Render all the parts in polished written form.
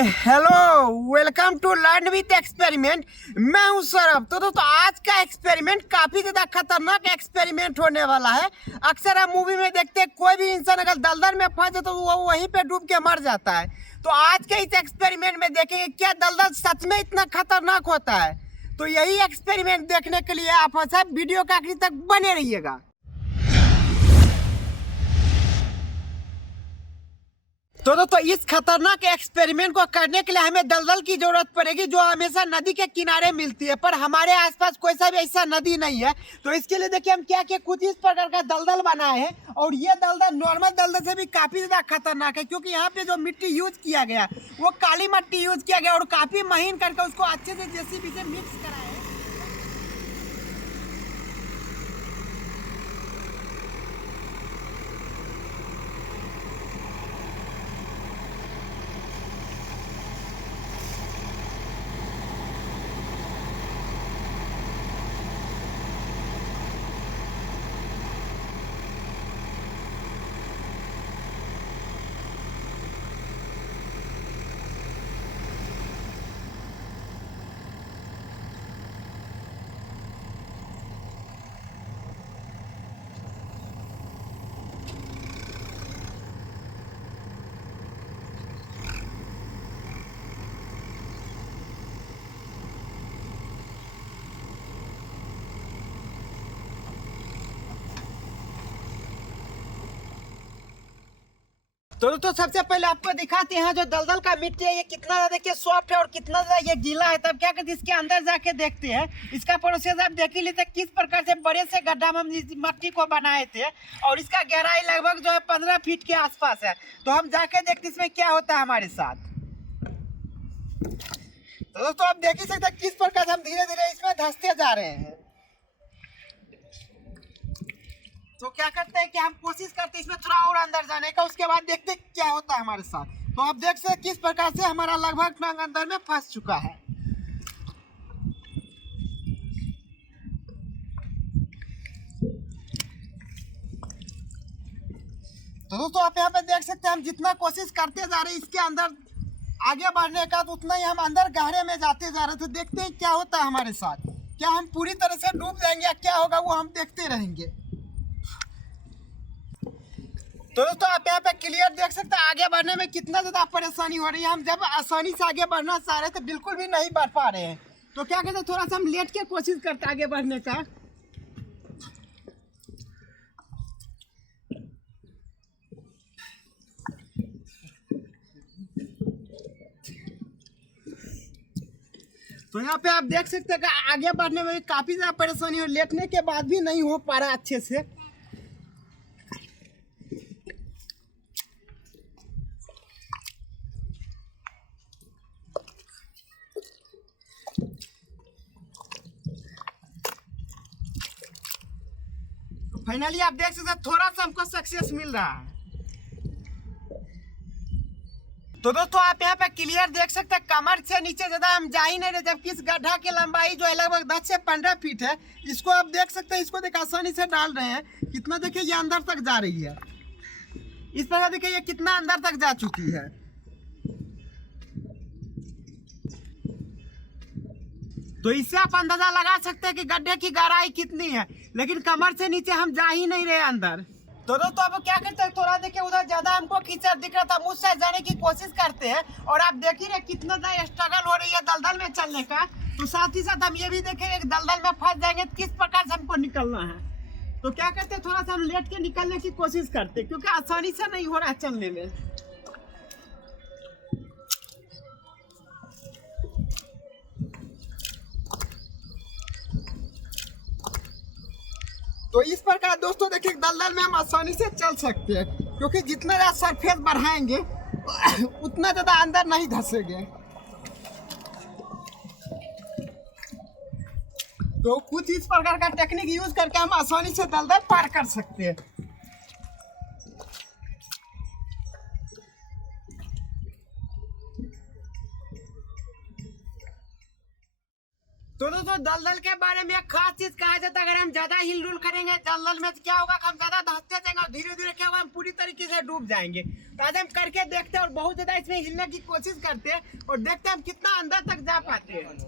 Hello, welcome to learn with experiment. मैं हूं सौरभ। तो दोस्तों आज का एक्सपेरिमेंट काफी ज्यादा खतरनाक एक्सपेरिमेंट होने वाला है। अक्सर हम मूवी में देखते हैं कोई भी इंसान अगर दलदल में फंसे तो वो वहीं पे डूब के मर जाता है। तो आज के इस एक्सपेरिमेंट में देखेंगे क्या दलदल सच में इतना खतरनाक होता है। तो यही एक्सपेरिमेंट देखने के लिए आप सब वीडियो के आखिर तक बने रहिएगा। तो दोस्तों इस खतरनाक एक्सपेरिमेंट को करने के लिए हमें दलदल की जरूरत पड़ेगी जो हमेशा नदी के किनारे मिलती है, पर हमारे आसपास कोई सा भी ऐसा नदी नहीं है। तो इसके लिए देखिए हम क्या क्या कुछ इस प्रकार का दलदल बनाए हैं। और ये दलदल नॉर्मल दलदल से भी काफी ज्यादा खतरनाक है, क्योंकि यहाँ पे जो मिट्टी यूज किया गया वो काली मिट्टी यूज किया गया और काफी महीन करके उसको अच्छे से जेसीबी से मिक्स कराया है। तो दोस्तों सबसे पहले आपको दिखाते हैं जो दलदल का मिट्टी है ये कितना ज्यादा देखिए सॉफ्ट है और कितना ज्यादा ये गीला है। तब क्या करते हैं इसके अंदर जाके देखते हैं इसका प्रोसेस। आप देख ही लेते किस प्रकार से बड़े से गड्ढा में हम इस मिट्टी को बनाए थे और इसका गहराई लगभग जो है 15 फीट के आसपास है। तो हम जाके देखते इसमें क्या होता है हमारे साथ। तो दोस्तों आप देख ही सकते हैं किस प्रकार से हम धीरे धीरे इसमें धंसते जा रहे हैं। तो क्या करते हैं कि हम कोशिश करते हैं इसमें थोड़ा और अंदर जाने का, उसके बाद देखते हैं क्या होता है हमारे साथ। तो आप देख सकते किस प्रकार से हमारा लगभग टंग अंदर में फंस चुका है। तो दोस्तों आप यहाँ पे देख सकते हैं हम जितना कोशिश करते जा रहे हैं इसके अंदर आगे बढ़ने का, तो उतना ही हम अंदर गहरे में जाते जा रहे थे। देखते हैं क्या होता है हमारे साथ। क्या हम पूरी तरह से डूब जाएंगे या क्या होगा वो हम देखते रहेंगे। तो दोस्तों आप यहाँ पे क्लियर देख सकते हैं आगे बढ़ने में कितना ज्यादा परेशानी हो रही है। हम जब आसानी से आगे बढ़ना चाह रहे थे बिल्कुल भी नहीं बढ़ पा रहे हैं। तो क्या कहते हैं थोड़ा सा हम लेट के कोशिश करते आगे बढ़ने का। तो यहाँ पे आप देख सकते हैं कि आगे बढ़ने में भी काफी ज्यादा परेशानी हो, लेटने के बाद भी नहीं हो पा रहा अच्छे से। फाइनली आप देख सकते हैं थोड़ा सा हमको सक्सेस मिल रहा है। तो दोस्तों आप यहाँ पे क्लियर देख सकते हैं कमर से नीचे ज्यादा हम जा ही नहीं रहे, जबकि इस गड्ढा की लंबाई जो है लगभग 10 से 15 फीट है। इसको आप देख सकते हैं, इसको देख आसानी से डाल रहे हैं कितना, देखिए ये अंदर तक जा रही है। इस प्रकार देखिए ये कितना अंदर तक जा चुकी है। तो इससे आप अंदाजा लगा सकते हैं कि गड्ढे की गहराई कितनी है, लेकिन कमर से नीचे हम जा ही नहीं रहे अंदर। तो दोस्तों अब क्या करते हैं थोड़ा देखिए उधर ज्यादा हमको कीचड़ दिख रहा था, मुझ से जाने की कोशिश करते हैं। और आप देख ही रहे कितना ज्यादा स्ट्रगल हो रही है दलदल में चलने का। तो साथ ही साथ हम ये भी देखेंगे दलदल में फंस जाएंगे तो किस प्रकार से हमको निकलना है। तो क्या करते हैं थोड़ा सा हम लेट के निकलने की कोशिश करते हैं, क्योंकि आसानी से नहीं हो रहा है चलने में। तो इस प्रकार दोस्तों देखिए दलदल में हम आसानी से चल सकते हैं, क्योंकि जितना ज्यादा सरफेस बढ़ाएंगे उतना ज्यादा अंदर नहीं धंसेंगे। तो कुछ इस प्रकार का टेक्निक यूज करके हम आसानी से दलदल पार कर सकते हैं। तो दोस्तों दलदल के बारे में एक खास चीज कहा जाता है, अगर हम ज्यादा हिलडुल करेंगे दलदल में तो क्या होगा, हम ज्यादा धंसते जाएंगे और धीरे धीरे क्या होगा हम पूरी तरीके से डूब जाएंगे। तो आज हम करके देखते हैं और बहुत ज्यादा इसमें हिलने की कोशिश करते हैं और देखते हैं हम कितना अंदर तक जा पाते हैं।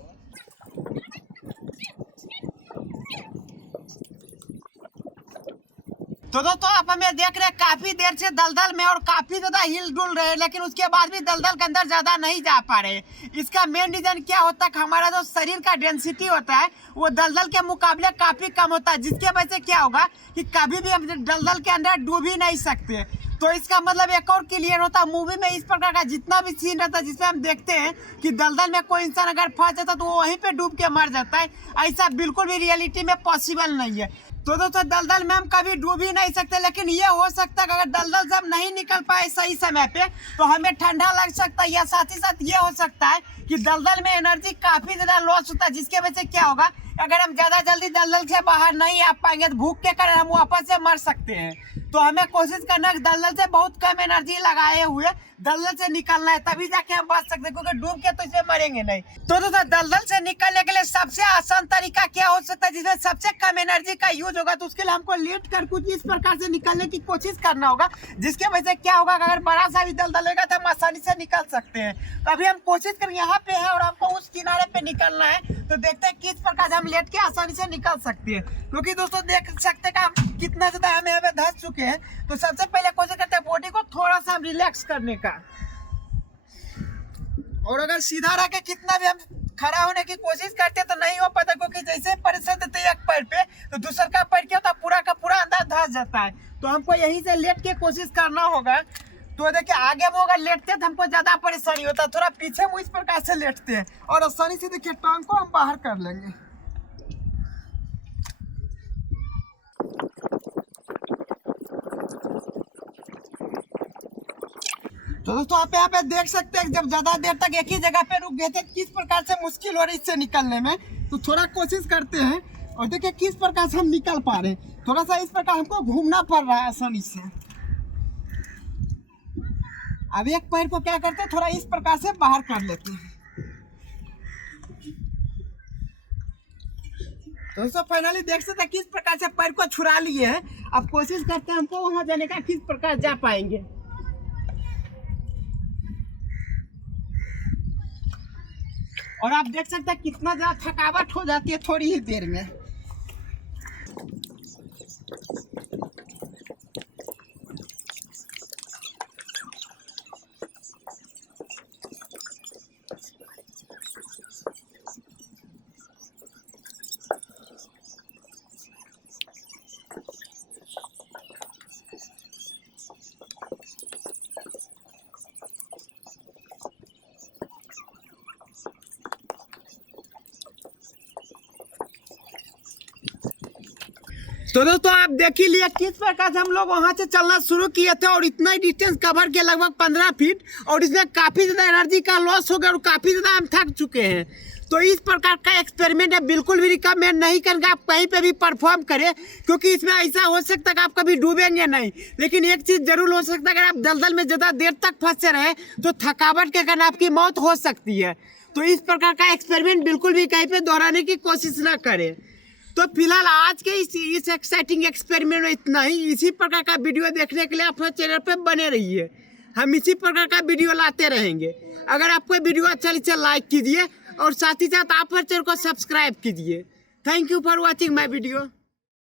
तो दोस्तों आप हमें देख रहे हैं काफी देर से दलदल में और काफी ज्यादा हिल डुल रहे हैं, लेकिन उसके बाद भी दलदल के अंदर ज्यादा नहीं जा पा रहे। इसका मेन रीजन क्या होता है कि हमारा जो शरीर का डेंसिटी होता है वो दलदल के मुकाबले काफी कम होता है, जिसके वजह से क्या होगा कि कभी भी हम दलदल के अंदर डूब ही नहीं सकते। तो इसका मतलब एक और क्लियर होता है, मूवी में इस प्रकार का जितना भी सीन रहता है जिसमें हम देखते हैं कि दलदल में कोई इंसान अगर फंस जाता है तो वो वहीं पे डूब के मर जाता है, ऐसा बिल्कुल भी रियलिटी में पॉसिबल नहीं है। तो दोस्तों दलदल में हम कभी डूब ही नहीं सकते, लेकिन ये हो सकता है कि अगर दलदल से हम नहीं निकल पाए सही समय पे तो हमें ठंडा लग सकता है, या साथ ही साथ ये हो सकता है कि दलदल में एनर्जी काफी ज्यादा लॉस होता है, जिसके वजह से क्या होगा अगर हम ज्यादा जल्दी दलदल से बाहर नहीं आ पाएंगे तो भूख के कारण हम वापस से मर सकते हैं। तो हमें कोशिश करना है दलदल से बहुत कम एनर्जी लगाए हुए दलदल से निकलना है, तभी जाके हम बच सकते हैं, क्योंकि डूब के तो इसमें मरेंगे नहीं। तो दोस्तों दलदल से निकलने के लिए सबसे आसान तरीका क्या हो सकता है जिसमें सबसे कम एनर्जी का यूज होगा, तो उसके लिए हमको लेट कर कुछ इस प्रकार से निकलने की कोशिश करना होगा, जिसके वजह से क्या होगा अगर बड़ा सा भी दलदल होगा तो हम आसानी से निकल सकते हैं। तो अभी हम कोशिश करेंगे, यहाँ पे है और हमको उस किनारे पे निकलना है, तो देखते हैं किस प्रकार से हम लेट के आसानी से निकल सकते हैं। क्योंकि दोस्तों देख सकते हैं कि हम कितना ज्यादा हम यहाँ पे धंस चुके हैं। तो सबसे पहले कोशिश करते हैं बॉडी को थोड़ा सा हम रिलैक्स करने का, और अगर सीधा रह के कितना भी हम खड़ा होने की कोशिश करते हैं तो नहीं हो पाता, क्योंकि जैसे प्रेशर देते हैं एक पैर पे तो दूसरा का पैर क्या होता है पूरा का पूरा अंदर धंस जाता है। तो हमको यहीं से लेट के कोशिश करना होगा। तो देखिए आगे वो अगर लेटते तो हमको ज्यादा परेशानी होता है, थोड़ा पीछे वो इस प्रकार से लेटते हैं और आसानी से देखिए टांग को हम बाहर कर लेंगे। तो दोस्तों आप यहाँ पे देख सकते हैं जब ज्यादा देर तक एक ही जगह पे रुक गए थे किस प्रकार से मुश्किल हो रही इससे निकलने में। तो थोड़ा कोशिश करते हैं और देखिए किस प्रकार से हम निकल पा रहे हैं। थोड़ा सा इस प्रकार हमको घूमना पड़ रहा है आसानी से। अब एक पैर को क्या करते हैं थोड़ा इस प्रकार से बाहर कर लेते हैं। तो दोस्तों फाइनली देख सकते हैं किस प्रकार से पैर को छुड़ा लिए हैं। अब कोशिश करते हैं हमको वहां जाने का किस प्रकार जा पाएंगे। और आप देख सकते हैं कितना ज्यादा थकावट हो जाती है थोड़ी ही देर में। तो दोस्तों आप देख ही लिया किस प्रकार से हम लोग वहां से चलना शुरू किए थे और इतना ही डिस्टेंस कवर किया लगभग 15 फीट, और इसमें काफी ज्यादा एनर्जी का लॉस हो गया और काफी ज्यादा हम थक चुके हैं। तो इस प्रकार का एक्सपेरिमेंट है बिल्कुल भी रिकमेंड नहीं करेंगे आप कहीं पे भी परफॉर्म करें, क्योंकि इसमें ऐसा हो सकता है कि आप कभी डूबेंगे नहीं। लेकिन एक चीज जरूर हो सकता है अगर आप दलदल में ज्यादा देर तक फंसे रहे तो थकावट के कारण आपकी मौत हो सकती है। तो इस प्रकार का एक्सपेरिमेंट बिल्कुल भी कहीं पे दोहराने की कोशिश ना करें। तो फिलहाल आज के इस एक्साइटिंग एक्सपेरिमेंट में इतना ही। इसी प्रकार का वीडियो देखने के लिए आप चैनल पे बने रहिए, हम इसी प्रकार का वीडियो लाते रहेंगे। अगर आपको वीडियो अच्छा लगे लाइक कीजिए और साथ ही साथ आप चैनल को सब्सक्राइब कीजिए। Thank you for watching my video.